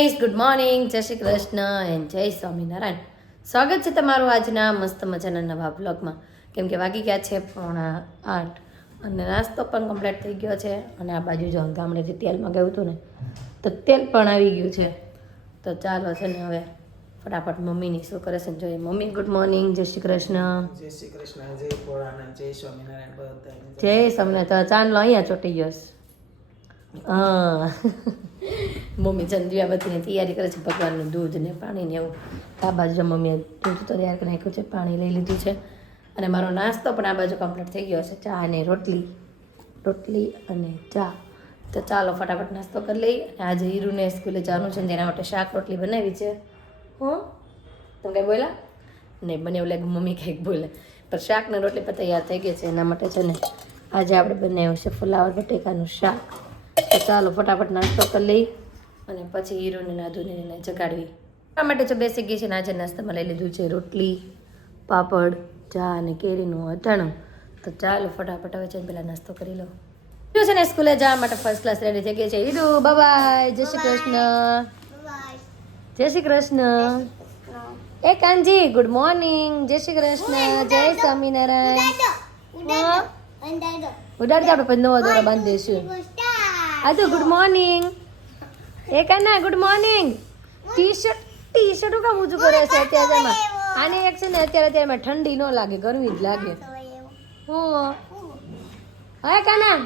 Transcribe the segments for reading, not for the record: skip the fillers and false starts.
Good morning, જય Shri Krishna and જય સ્વામિનારાયણ. સ્વાગત છે તમારું આજના મસ્ત મજાના નવા બ્લોગમાં. કેમ કે વાગી ગયા છે 7:45 અને નાસ્તો પણ કમ્પ્લીટ થઈ ગયો છે. અને આ બાજુ જો ગામડેથી તેલ મગાવ્યું હતું ને તો તેલ પણ આવી ગયું છે. તો ચાલો છે ને હવે ફટાફટ મમ્મીની શું કરે છે જોઈએ. મમ્મી ગુડ મોર્નિંગ, જય શ્રી કૃષ્ણ. જય શ્રી કૃષ્ણ, જય ભોળાનાથ, જય સ્વામિનારાયણ. બધાને જય સ્વામિનારાયણ. તો ચાંદલો અહીંયા ચોટી ગયો છે. હા મમ્મી ચંદ્રિયાવતીની તૈયારી કરે છે, ભગવાનનું દૂધ ને પાણી ને એવું. આ બાજુ મમ્મીએ દૂધ તો તૈયાર કરી નાખ્યું છે, પાણી લઈ લીધું છે. અને મારો નાસ્તો પણ આ બાજુ કમ્પ્લીટ થઈ ગયો છે, ચા અને રોટલી અને ચા. તો ચાલો ફટાફટ નાસ્તો કરી લઈ. અને આજે હીરુને સ્કૂલે જવાનું છે, તેના માટે શાક રોટલી બનાવી છે. હું તમે કંઈ બોલ્યા નહીં? બને એવું લાગે મમ્મી કંઈક બોલે, પણ શાક ને રોટલી પણ તૈયાર થઈ ગઈ છે. એના માટે છે ને આજે આપણે બનાવ્યું છે ફુલાવર બટેકાનું શાક. તો ચાલો ફટાફટ નાસ્તો કરી લઈ અને પછી હીરોને નાધુને જગાડવી. આ માટે જો બેસી ગઈ છે ને આજે નાસ્તામાં લઈ લીધું છે રોટલી, પાપડ, ચા અને કેરીનું અથાણું. તો ચાલો ફટાફટ હવે છે પહેલાં નાસ્તો કરી લો. હીરો છે ને સ્કૂલે જવા માટે ફર્સ્ટ ક્લાસ રેડી થઈ ગઈ છે. હીરો બાય, જય શ્રી કૃષ્ણ. જય શ્રી કૃષ્ણ. એ કાનજી ગુડ મોર્નિંગ, જય શ્રી કૃષ્ણ, જય સ્વામિનારાયણ. ઉડાડતા આપણે પછી નવો દોરો બાંધી દઈશું. આદુ ગુડ મોર્નિંગ. એ કાના ગુડ મોર્નિંગ. ટી શર્ટ કામ ઊંચું કરે છે અત્યારે એમાં? આને એક છે ને અત્યારે ઠંડી ન લાગે, ગરમી જ લાગે. હું હા કાના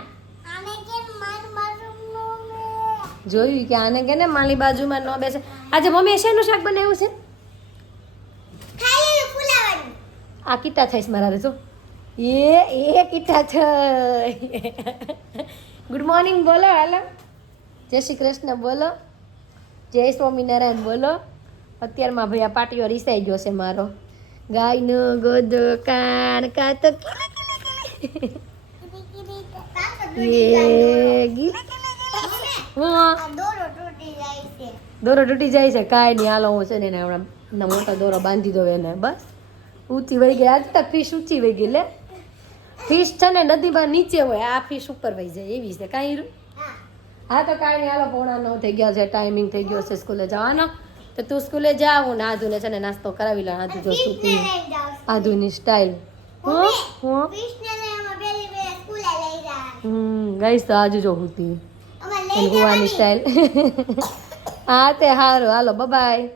જોયું કે આને કે ને મારી બાજુમાં ન બેસે. આજે મમ્મી શેનું શાક બનાવ્યું છે? આ કીટા થઈશ મારા રે. શું એ કીટા થઈ. ગુડ મોર્નિંગ બોલો, હાલો. જય શ્રી કૃષ્ણ બોલો, જય સ્વામિનારાયણ બોલો. અત્યારમાં ભાઈ આ પાટીઓ રીસાઈ ગયો છે મારો. ગાયનો ગોદ કાન કાત દોરો તૂટી જાય છે. કાંઈ નહીં, હાલો હું છે ને હમણાં મોટો દોરો બાંધી દો એને. બસ ઊંચી વહી ગઈ. આજ તક ફિશ ઊંચી વહી ગઈ. લે ફિશ છે ને નદીમાં નીચે હોય, આ ફિશ ઉપર વહી જાય એવી છે. કાંઈ હા તો કાંઈ નહીં, હાલો 8:45 થઈ ગયા છે, ટાઈમિંગ થઈ ગયો છે સ્કૂલે જવાનો. તો તું સ્કૂલે જા, હું આધુને છે ને નાસ્તો કરાવી લઉં. આધુ જો સૂતી આધુની સ્ટાઇલ. ગઈશ તો આજુ જો સૂતી ગુવાની સ્ટાઇલ. હા તે સારું, હાલો બાય.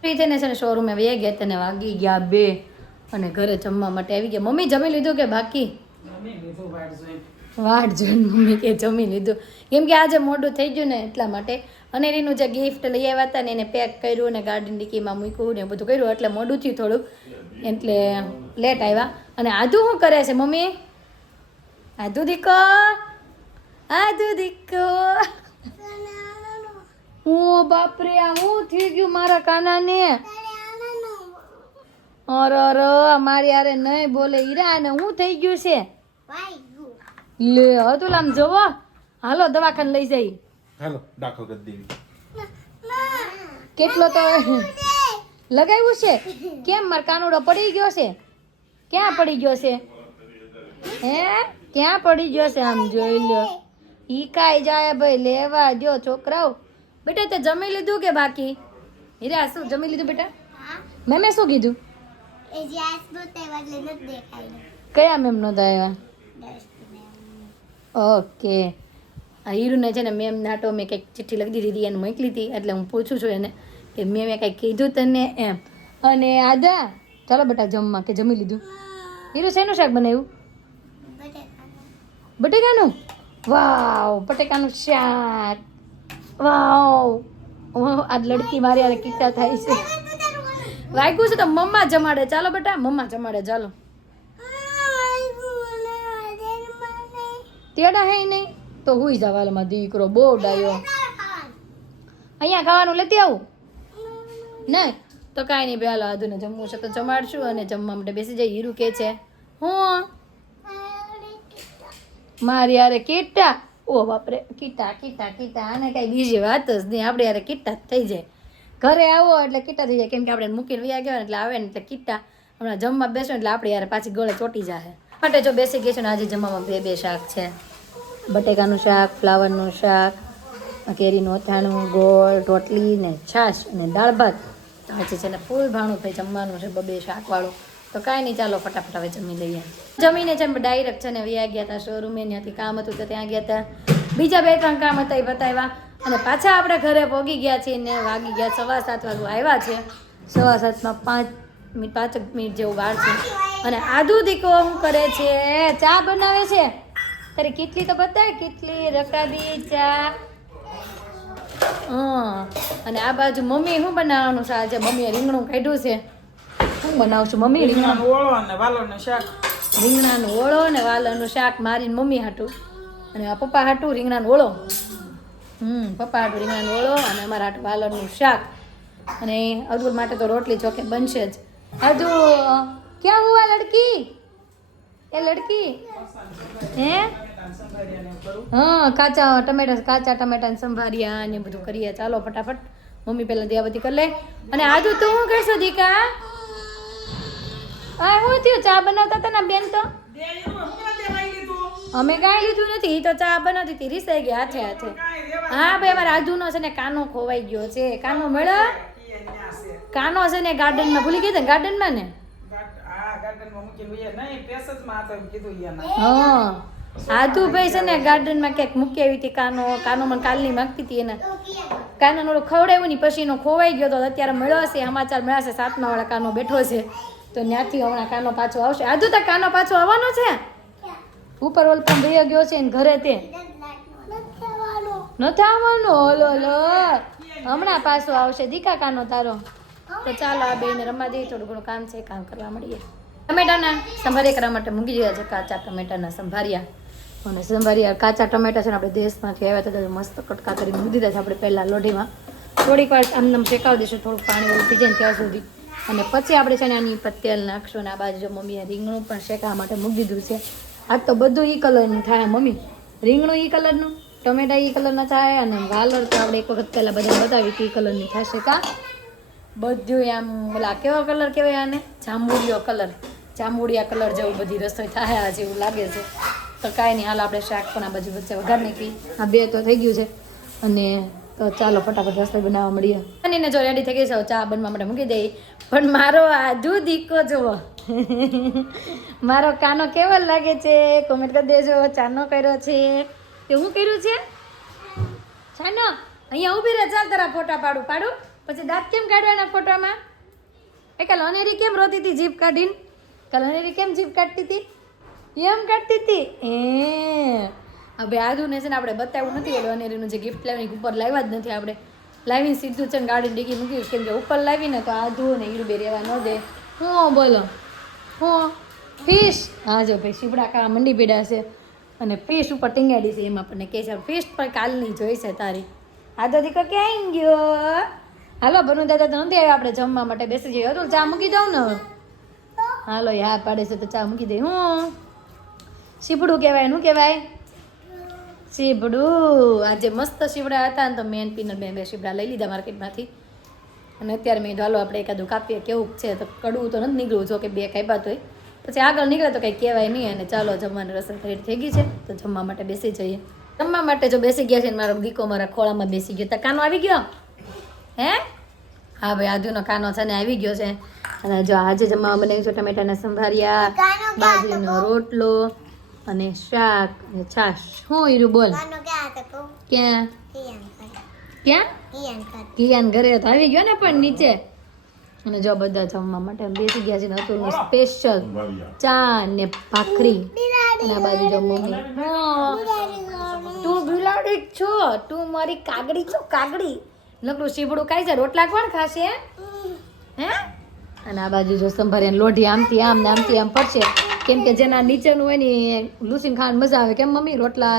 ફ્રી થઈને છે ને શોરૂમે વહી ગયા. તેને વાગી ગયા 2 અને ઘરે જમવા માટે આવી ગયા. મમ્મી જમી લીધું કે બાકી? વાટ જોઈને મમ્મી કે જમી લીધું. કેમ કે આજે મોડું થઈ ગયું ને એટલા માટે. અને એનું જે ગિફ્ટ લઈ આવ્યા હતા ને એને પેક કર્યું ને ગાર્ડન ડીકીમાં મૂક્યું ને બધું કર્યું, એટલે મોડું થયું થોડુંક, એટલે લેટ આવ્યા. અને આધુ શું કરે છે મમ્મી? આધુ દીકો, આધુ દીકો. હું બાપરે, આ હું થઈ ગયું મારા કાનાને? અરે મારી યારે નહીં બોલે હીરા. ને હું થઈ ગયું છે? લે હતું આમ જોવો. હાલો દવાખાને લઈ જઈ. હાલો દાખલ કરી દેવી. કેટલો તો લગાવ્યું છે? કેમ માર કાનુડો પડી ગયો છે? ક્યાં પડી ગયો છે? હે ક્યાં પડી ગયો છે? આમ જોઈ લ્યો. ઈ કાઈ જાય ભાઈ, લેવા દો છોકરાઓ. બેટા તે જમી લીધું કે બાકી? હીરા શું જમી લીધું બેટા? મેમે શું કીધું? કયા મેમ નહોતા આવ્યા? ઓકે. આ હીરુને છે ને મેમ નાટો મેં કંઈક ચિઠ્ઠી લખી દીધી, એને મોકલી હતી. એટલે હું પૂછું છું એને કે મેં કંઈક કીધું તને એમ. અને આદા ચાલો બેટા જમવા. કે જમી લીધું? હીરુ શેનું શાક બનાવ્યું? બટેકાનું. વાવ, બટેકાનું શાક. વાવ, આજ લડકી મારી યારે કીટા થાય છે. વાગ્યું છે તો મમ્મા જમાડે. ચાલો બેટા મમ્મા જમાડે. ચાલો તેડા હે નહીં તો હુઈ જવાલમાં દીકરો બહુ ડાયો. અહીંયા ખાવાનું લેતી આવું નહીં તો કાંઈ નહીં. ભાઈ હાલો આધુને જમવું છે તો જમાડશું અને જમવા માટે બેસી જાય. હીરુ કે છે હું મારી યારે કીટા. ઓ બાપરે, કીટા કીટા કીટા. આને કાંઈ બીજી વાત જ નહીં. આપણે યારે કીટા જ થઈ જાય. ઘરે આવો એટલે કીટા થઈ જાય. કેમ કે આપણે મૂકીને વ્યા ગયા ને એટલે આવે ને એટલે કીટા. હમણાં જમવા બેસો એટલે આપણે યારે પાછી ગળે ચોટી જાય. માટે જો બેસી ગઈ છે ને આજે જમવામાં 2 શાક છે. બટેકાનું શાક, ફ્લાવરનું શાક કેરીનું અથાણું, ગોળ, રોટલી ને છાશ અને દાળ ભાત. તો પછી છે ને ફૂલ ભાણું ભાઈ જમવાનું છે, બબે શાકવાળું. તો કાંઈ નહીં, ચાલો ફટાફટ હવે જમી લઈએ. જમીને છે ડાયરેક્ટ છે ને વ્યા ગયા હતા શોરૂમે, ત્યાંથી કામ હતું તો ત્યાં ગયા હતા. બીજા 2-3 કામ હતા એ બતાવ્યા અને પાછા આપણે ઘરે પહોંચી ગયા છીએ ને વાગી ગયા 7:15 વાગે આવ્યા છે. 7:15 5 મિનિટ જેવું વાર છે. અને આદુ દીકો શું કરે છે? ચા બનાવે છે. તારી કેટલી તો બતાય, કેટલી રકાબી ચા. અને આ બાજુ મમ્મી શું બનાવવાનું છે આજે? મમ્મીએ રીંગણું કાઢ્યું છે. શું બનાવશું મમ્મી? રીંગણાનું ઓળો અને વાલોળનું શાક. રીંગણાનું ઓળો અને વાલોળનું શાક મારીને મમ્મી હાટું, અને આ પપ્પા હાટું રીંગણાનો ઓળો. પપ્પા હાટું રીંગણાનો ઓળો અને અમારા હાટું વાલોળનું શાક. અને અદુર માટે તો રોટલી ચોકે બનશે જ. અદુ ક્યાં હુઆ લડકી? એ લડકી હે? હા, કાચા ટમેટા સંભાર્યા ને બધું કરીએ. ચાલો ફટાફટ, મમ્મી પહેલા દિયાબત્તી કરી લે. અને આજુ તું શું કરશો દીકા? આ શું થયું? ચા બનાવતા હતા ને બેન? તો અમે કાંઈ લીધું નથી, એ તો ચા બનાવતી હતી, રીસાઈ ગયા હાથે હાથે. હા ભાઈ, અમારા આજુનો છે ને કાનો ખોવાઈ ગયો છે. કાનો મળ્યો? કાનો છે ને ગાર્ડનમાં ભૂલી ગઈ ને, ગાર્ડનમાં ને. હા, આદુભાઈ છે ને ગાર્ડનમાં ક્યાંક મૂકી આવી હતી કાનો. કાનો મને કાલની માંગતી હતી એને. કાનો ઓલું ખવડાવ્યું ને પછી એનો ખોવાઈ ગયો તો અત્યારે મળ્યો છે. સમાચાર મળ્યા છે 7મા વાળા કાનો બેઠો છે, તો ત્યાંથી હમણાં કાનો પાછો આવશે. આદુ તો કાનો પાછો આવવાનો છે. ઉપર ઓલપમ ભઈ ગયો છે ને ઘરે તે નથી આવવાનો. ઓલો હમણાં પાછો આવશે દીકા કાનો તારો. તો ચાલો આ બેને રમવા દઈએ, થોડું ઘણું કામ છે, કામ કરવા મળીએ. ટમેટાના સંભારિયા કરવા માટે મૂકી દીધા છે, કાચા ટમેટાના સંભારિયા. અને સંભારિયા કાચા ટમેટા છે ને આપણે દેશમાંથી આવ્યા હતા, મસ્ત કટકા કરી મૂકી દીધા છે આપણે પહેલાં લોઢીમાં. થોડીક વાર આમ શેકાવી દઈશું, થોડુંક પાણી ઉઠી જાય ને ત્યાં સુધી. અને પછી આપણે છે ને આની ઉપર તેલ નાખશું. ને આ બાજુ મમ્મીએ રીંગણું પણ શેકાવા માટે મૂકી દીધું છે. આજ તો બધું ઈ કલરનું થાય મમ્મી. રીંગણું ઈ કલરનું, ટમેટા ઈ કલરના થાય, અને વાલોળ તો આપણે એક વખત પહેલાં બધાને બતાવી કે ઈ કલરની થશે. કા બધું આમ ઓલા કેવો કલર કહેવાય આને? જાંબુડિયા કલર જેવું બધી રસોઈ થાય આજે એવું લાગે છે. તો કાંઈ નહીં, હાલ આપણે શાક પણ આ બાજુ વચ્ચે વઘાર નાખી. આ 2 તો થઈ ગયું છે. અને તો ચાલો ફટાફટ રસોઈ બનાવવા મળીએ. અને જો રેડી થઈ ગઈ છે, ચા બનવા માટે મૂકી દઈ. પણ મારો આદુ દીકો જુઓ, મારો કાનો કેવો લાગે છે કોમેન્ટ કરી દેજો. ચાનો કર્યો છે તે હું કર્યું છે? ચાનો અહીંયા ઊભી રહે, ચાલ તારા ફોટા પાડું. પછી દાંત કેમ કાઢવાના ફોટામાં? એ કાલ અનેરી કેમ રોતી હતી જીભ કાઢીને? કાલ અનેરી કેમ જીભ કાઢતી હતી? એમ કાઢતી હતી. હવે આદુને છે ને આપણે બતાવ્યું નથી. એટલે અનેરીનું જે ગિફ્ટ લાવીને ઉપર લાવ્યા જ નથી આપણે. લાવીને સીધું છે ને ગાડી ડીગી મૂક્યું, કેમ કે ઉપર લાવીને તો આદુ ને હીરુબે રહેવા ન દે. હું બોલો હું ફિશ? હા જો ભાઈ શીપડા ખાવા મંડી પીડા છે અને ફિશ ઉપર ટીંગાડી છે. એમાં આપણને કહે છે ફિશ પણ કાલની જોઈશે તારી. આદો દીકો ક્યાં ગયો? હાલો બનુ દાદા તો નથી આવ્યા, આપણે જમવા માટે બેસી જઈએ. તો ચા મૂકી દઉં ને હવે? હાલો હા પાડે છે તો ચા મૂકી દે. હું શીપડું કહેવાય? શું કહેવાય? શીપડું. આજે મસ્ત શીપડા હતા ને તો મેન પીનર 2 શીપડા લઈ લીધા માર્કેટમાંથી. અને અત્યારે મેં હાલો આપણે એકાદું કાપીએ. કેવું છે તો કડવું તો નથી નીકળવું, જો કે 2 કાપ્યા તોય પછી આગળ નીકળે તો કંઈ કહેવાય નહીં. અને ચાલો જમવાની રસોઈ રેડી થઈ ગઈ છે, તો જમવા માટે બેસી જઈએ. જમવા માટે જો બેસી ગયા છે ને મારો દીકો મારા ખોળામાં બેસી ગયો. તો કાનો આવી ગયો હે? હા ભાઈ આદુનો કાનો છે ને આવી ગયો છે. અને જો આજે જમવા બનાવ્યું છે ટમેટાના સંભારિયા, બાજરીનો રોટલો અને શાક અને છાશ. હું હીરું બોલ? ક્યાં કિયાન ઘરે તો આવી ગયો ને પણ નીચે. અને જો બધા જમવા માટે બેસી ગયા છે ને અતુલનું સ્પેશિયલ ચા ને ભાખરી. અને આ બાજુ જો મમ્મી. તું બિલાડી જ છો, તું મારી કાગડી છો, કાગડી. નકરું શીપડું ખાય છે, રોટલા કોણ ખાશે હે? અને આ બાજુ જો સંભારિયા લોઢી આમથી આમ ને આમથી આમ ફરશે, કેમ કે જેના નીચેનું હોય ને લૂસીને ખાવાની મજા આવે. કેમ મમ્મી રોટલા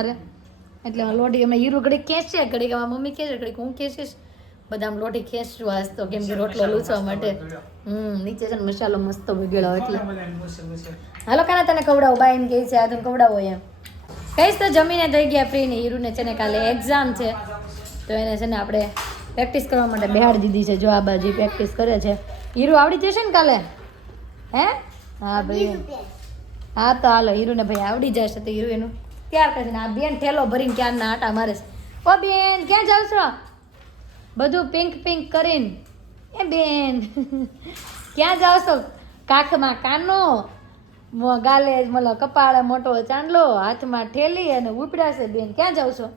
એટલે લોઢી અમે હીરું ઘડીક ખેંચશે, ઘડીક અમારા મમ્મી ખેંચે, ઘડીક હું ખેંચીશ. બધા આમ લોઢી ખેંચશું આજ તો, કેમ કે રોટલો લૂછવા માટે. નીચે છે ને મસાલો મસ્ત ભેગેલો એટલે. હાલો કાના તને ખવડાવો, બા એમ કહે છે આ તને ખવડાવો એમ કહીશ. તો જમીને થઈ ગયા ફ્રી ને હીરુને છે ને કાલે એક્ઝામ છે, તો એને છે ને આપણે પ્રેક્ટિસ કરવા માટે બેહાડી દીધી છે. જો આ બાજુ પ્રેક્ટિસ કરે છે. હીરુ આવડી જશે ને કાલે હે? હા ભાઈ હા તો હાલો હીરુને ભાઈ આવડી જશે તો હીરુ એનું તૈયાર કરશે ને આ બેન ઠેલો ભરીને ક્યારના આટા મારે છે. ઓ બેન ક્યાં જાવ છો બધું પિંક પિંક કરીને એ બેન ક્યાં જાવ છો કાખમાં કાનો ગાલે મતલબ કપાળે મોટો ચાંદલો હાથમાં ઠેલી અને ઉપડાશે બેન ક્યાં જાવ છો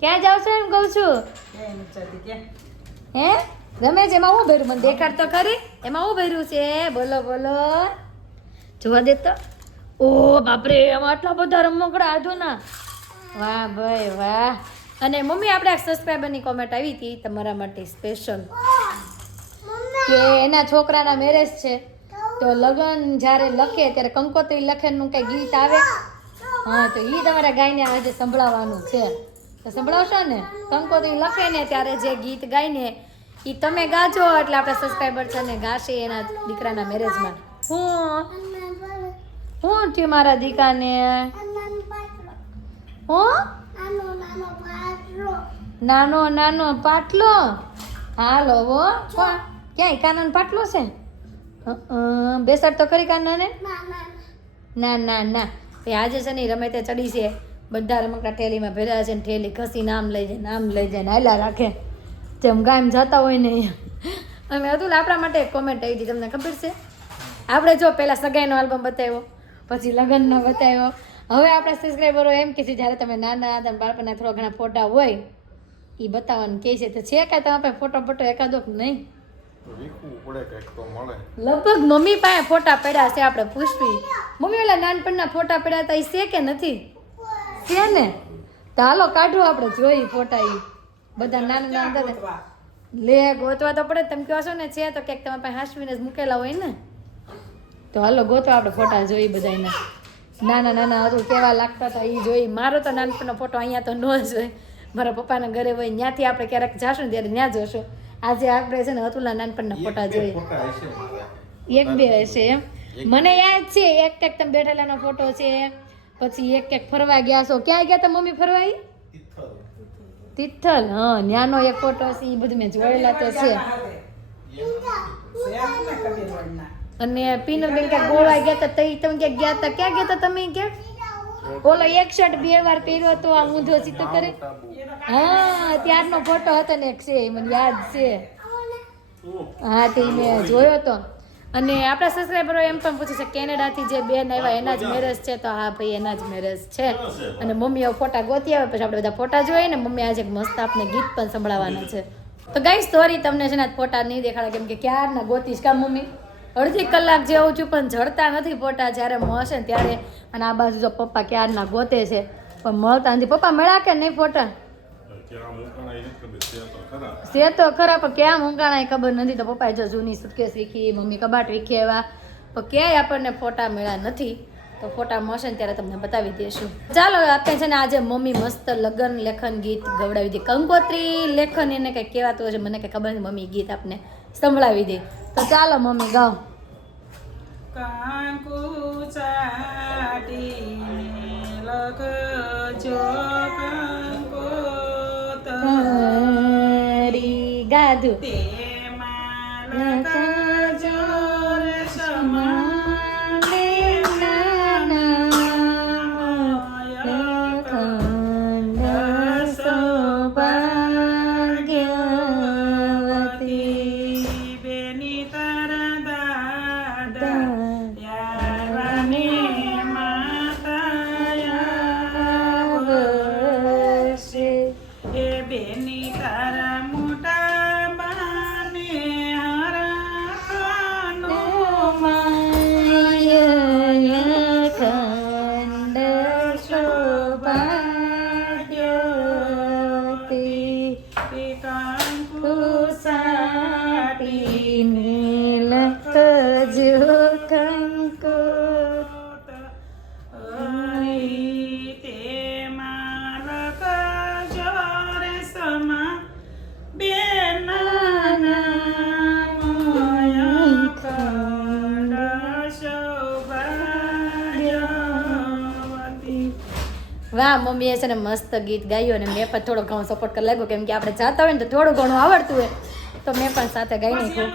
ક્યાં જાવ છો એમ કહું છું હે ગમે છે એમાં હું ભર્યું મને દેખાડ તો ખરી એમાં હું ભર્યું છે બોલો બોલો જોવા દે તો ઓ બાપરે એમાં આટલા બધા રમકડા આધો ના વાહ ભાઈ વાહ અને મમ્મી આપણે આ સબસ્ક્રાઈબરની કોમેન્ટ આવી હતી તમારા માટે સ્પેશિયલ કે એના છોકરાના મેરેજ છે તો લગ્ન જ્યારે લખે ત્યારે કંકોત્રી લખેનું કંઈ ગીત આવે હા તો એ તમારા ગાયને આજે સંભળાવવાનું છે તો સંભળાવશો ને કંકોત્રી લખે ને ત્યારે જે ગીત ગાઈને એ તમે ગાજો એટલે આપણા સબસ્ક્રાઈબર છે ને ગાશે એના દીકરાના મેરેજમાં હું થયું મારા દીકાને હું નાનો નાનો પાટલો હાલો હો ક્યાંય કાનાનો પાટલો છે બેસાડ તો ખરી કાનાને ના ના ના એ આજે છે ને રમે તે ચડી છે બધા રમકડા ઠેલીમાં ભેરા છે ને ઠેલી ઘસી નામ લઈ જાય ને હાલ્યા રાખે જેમ ગામ જતા હોય ને અમે હતું આપણા માટે એક કોમેન્ટ આવી હતી તમને ખબર છે આપણે જો પહેલાં સગાઈનો આલ્બમ બતાવ્યો પછી લગ્નનો બતાવ્યો હવે આપણા સબસ્ક્રાઈબરો એમ કહે છે જ્યારે તમે નાના હતા બાળપણના થોડા ઘણા ફોટા હોય એ બતાવવાનું કહે છે તો છે કાંઈ તમારા પાસે ફોટો એકાદો નહીં લગભગ મમ્મી પાસે ફોટા પડ્યા છે આપણે પૂછવી મમ્મી ઓલા નાનપણના ફોટા પડ્યા હતા એ છે કે નથી છે ને તો હાલો કાઢો આપણે જોઈ ફોટા એ બધા નાના નાના હતા લે ગોતવા તો પડે તમે કહો છો ને છે તો ક્યાંક તમારા પાસે હાસવીને જ મૂકેલા હોય ને તો હાલો ગોતવા આપણે ફોટા જોઈ બધાના નાના નાના હતું કેવા લાગતા હતા એ જોઈ મારો તો નાનપણનો ફોટો અહીંયા તો ન જ હોય મારા પપ્પાના ઘરે હોય ત્યાંથી આપણે ક્યારેક જાશું ત્યારે ત્યાં જોશું આજે આપણે છે ને અતુલના નાનપણના ફોટા જોઈએ એક બે હશે એમ મને યાદ છે એક એક તમે બેઠેલાનો ફોટો છે પછી એક ફરવા ગયા છો ક્યાં ગયા તા મમ્મી ફરવા તિથલ હા ન્યાનો એક ફોટો છે એ બધું મેં જોયેલા તો છે અને પીનરબેન ક્યાંક ગોવા ગયા હતા તઈ તમે ક્યાંક ગયા હતા ક્યાં ગયા હતા તમે ક્યાંક ઓલો એક શર્ટ 2 વાર પહેર્યો તો આ ઊંધો સીતો કરે હા ત્યારનો ફોટો હતો ને એક છે મને યાદ છે હા તે મેં જોયો તો અને આપણા સબસ્ક્રાઈબરો એમ પણ પૂછે છે કેનેડાથી જે બેન આવ્યા એના જ મેરેજ છે તો હા ભાઈ એના જ મેરેજ છે અને મમ્મી ફોટા ગોતી આવે પછી આપણે બધા ફોટા જોઈએ ને મમ્મી આજે મસ્ત આપને ગીત પણ સંભળાવવાના છે તો ગાઈસ સોરી તમને છે ને ફોટા નહીં દેખાડે કેમ કે ક્યારના ગોતીશ કા મમ્મી અડધી કલાક જેવું છું પણ જડતા નથી ફોટા જ્યારે મળશે ને ત્યારે અને આ બાજુ જો પપ્પા ક્યારના ગોતે છે પણ મળતા નથી પપ્પા મળ્યા કે નહીં ફોટા છે તો ખરા પણ ક્યાં મૂંગાણા ખબર નથી તો પપ્પાએ જો જૂની સુટકેસ વીખી મમ્મી કબાટ વીખી એવા પણ ક્યાંય આપણને ફોટા મળ્યા નથી તો ફોટા મળશે ને ત્યારે તમને બતાવી દઈશું ચાલો આપણે છે ને આજે મમ્મી મસ્ત લગ્ન લેખન ગીત ગવડાવી દે કંકોત્રી લેખન એને કંઈક કહેવાતું હશે મને કંઈ ખબર નથી મમ્મી ગીત આપને સંભળાવી દે તો ચાલો મમ્મી ગાઓ કાંકુ ચાટીને લખજો કંકોત્રી ગાધુ તેમાં લખજો રેશમા વાહ મમ્મીએ છે ને મસ્ત ગીત ગાયું અને મેં પણ થોડો ઘણો સપોર્ટ કરી લાગ્યો કેમ કે આપણે જાતા હોય ને તો થોડું ઘણું આવડતું હોય તો મેં પણ સાથે ગાઈ નાખ્યું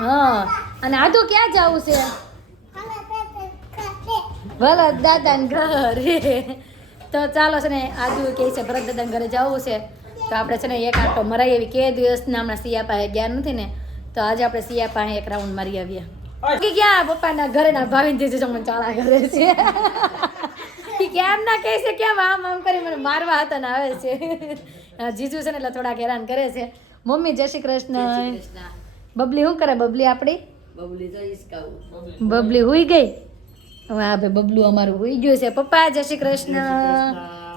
હા અને આ તો ક્યાં જવું છે ભલે દાદાને ઘરે તો ચાલો છે ને આજુ કહે છે ભરત દાદાને ઘરે જવું છે તો આપણે છે ને એક આટો મરાઈ આવી કે દિવસના હમણાં સિયા પાસે ગયા નથી ને તો આજે આપણે સિયા પાસે એક રાઉન્ડ મારી આવ્યા કે ક્યાં પપ્પાના ઘરે ના ભાવીને જે મને ચાળા કરે છે કે કેમ ના કહે છે કેમ આમ કરી મને મારવા હતા ને આવે છે જીજુ છે ને એટલે થોડાક હેરાન કરે છે મમ્મી જય શ્રી કૃષ્ણ બબલી શું કરે બબલી આપણી બબલી હુઈ ગઈ હા ભાઈ બબલું અમારું હુઈ ગયું છે પપ્પા જય શ્રી કૃષ્ણ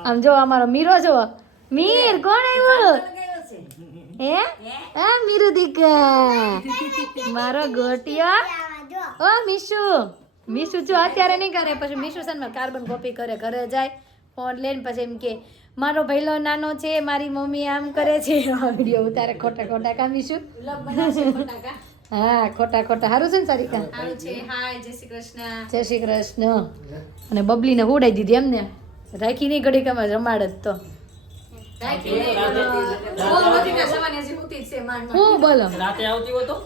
આમ જો અમારો મીરો જો મીર કોણ આવ્યું હે હા મીરુ દીકા મારો ગોટિયો ઓ મીશુ જો અત્યારે નહીં કરે પછી મીશુ છે ને કાર્બન કોપી કરે ઘરે જાય ફોન લઈને પછી એમ કે મારો ભઈલો નાનો છે મારી મમ્મી આમ કરે છે વિડીયો ઉતારે ખોટા ખોટા કા મીશુ હા ખોટા ખોટા સારું છે ને સારિકા જય શ્રી કૃષ્ણ અને બબલીને ઉડાઈ દીધી એમને રાખી નહીં ઘડીકામાં રમાડ જ તો હું બોલો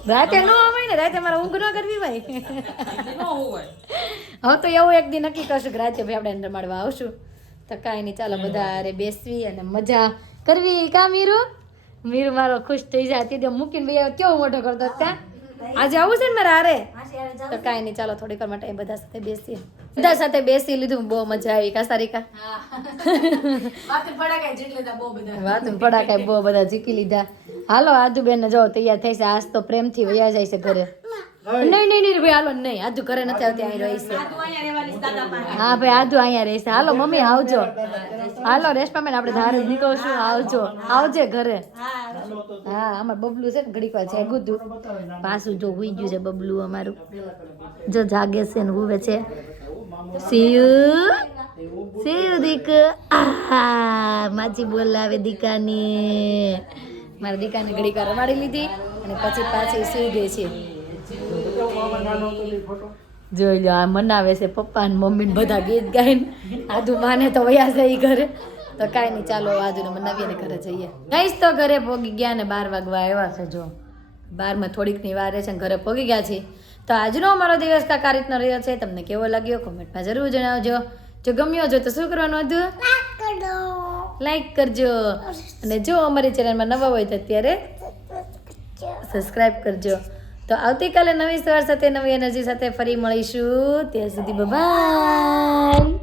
રાતે નો આવે ને રાતે મારે ઊંઘ ન કરવી ભાઈ હવે તો એવું એક દી નક્કી કરશું કે રાતે ભાઈ આપણે રમાડવા આવશું તો કાંઈ નહીં ચાલો બધા અરે બેસવી અને મજા કરવી કા મીરુ મારો ખુશ થઈ જાય તે મૂકીને ભાઈ કેવો મોટો કરતો ત્યાં આજે આવું છે ને મારે હારે તો કાંઈ નહીં ચાલો થોડીક વાર માટે બધા સાથે બેસીએ બધા સાથે બેસી લીધું બહુ મજા આવી કા સારિકા વાતું પડાકાય બહુ બધા જીકી લીધા હાલો આદુબેન ને જો તૈયાર થઈ છે આજ તો પ્રેમથી વયા જાય છે ઘરે નહીં ભાઈ હાલો નહીં આદુ ઘરે નથી આવતી અહીં રહી છે હા ભાઈ આદુ અહીંયા રહેશે હાલો મમ્મી આવજો હાલો રેશમાબેન આપણે ધારે નીકળશું આવજે ઘરે હા અમાર બબલું છે ને ઘડીક વાર છે ગુદ્દુ પાછું જો હુઈ ગયું છે બબલું અમારું જો જાગે છે ને હુવે છે સીયુ દીક માજી બોલાવે દીકાની મારા દીકાને ઘડીક વાર રમાડી લીધી અને પછી પાછી સુઈ ગઈ છે જોઈ લો આ મનાવે છે પપ્પા ને મમ્મી ને બધા ગીત ગાઈને આદુ માને તો વયા જાય ઘરે તો કાંઈ નહીં ચાલો આદુને મનાવીએ ને ઘરે જઈએ ગઈશ તો ઘરે પોગી ગયા ને 12 વાગવા આવ્યા છે જો 12માં થોડીકની વાર છે ને ઘરે પોગી ગયા છે તો આજનો અમારો દિવસ કાંઈ રીતનો રહ્યો છે તમને કેવો લાગ્યો કોમેન્ટમાં જરૂર જણાવજો જો ગમ્યો જો તો શું કરવાનું હતું લાઈક કરજો અને જો અમારી ચેનલમાં નવા હોય તો અત્યારે સબસ્ક્રાઈબ કરજો તો આવતીકાલે નવી સવાર સાથે નવી એનર્જી સાથે ફરી મળીશું ત્યાં સુધી બાય.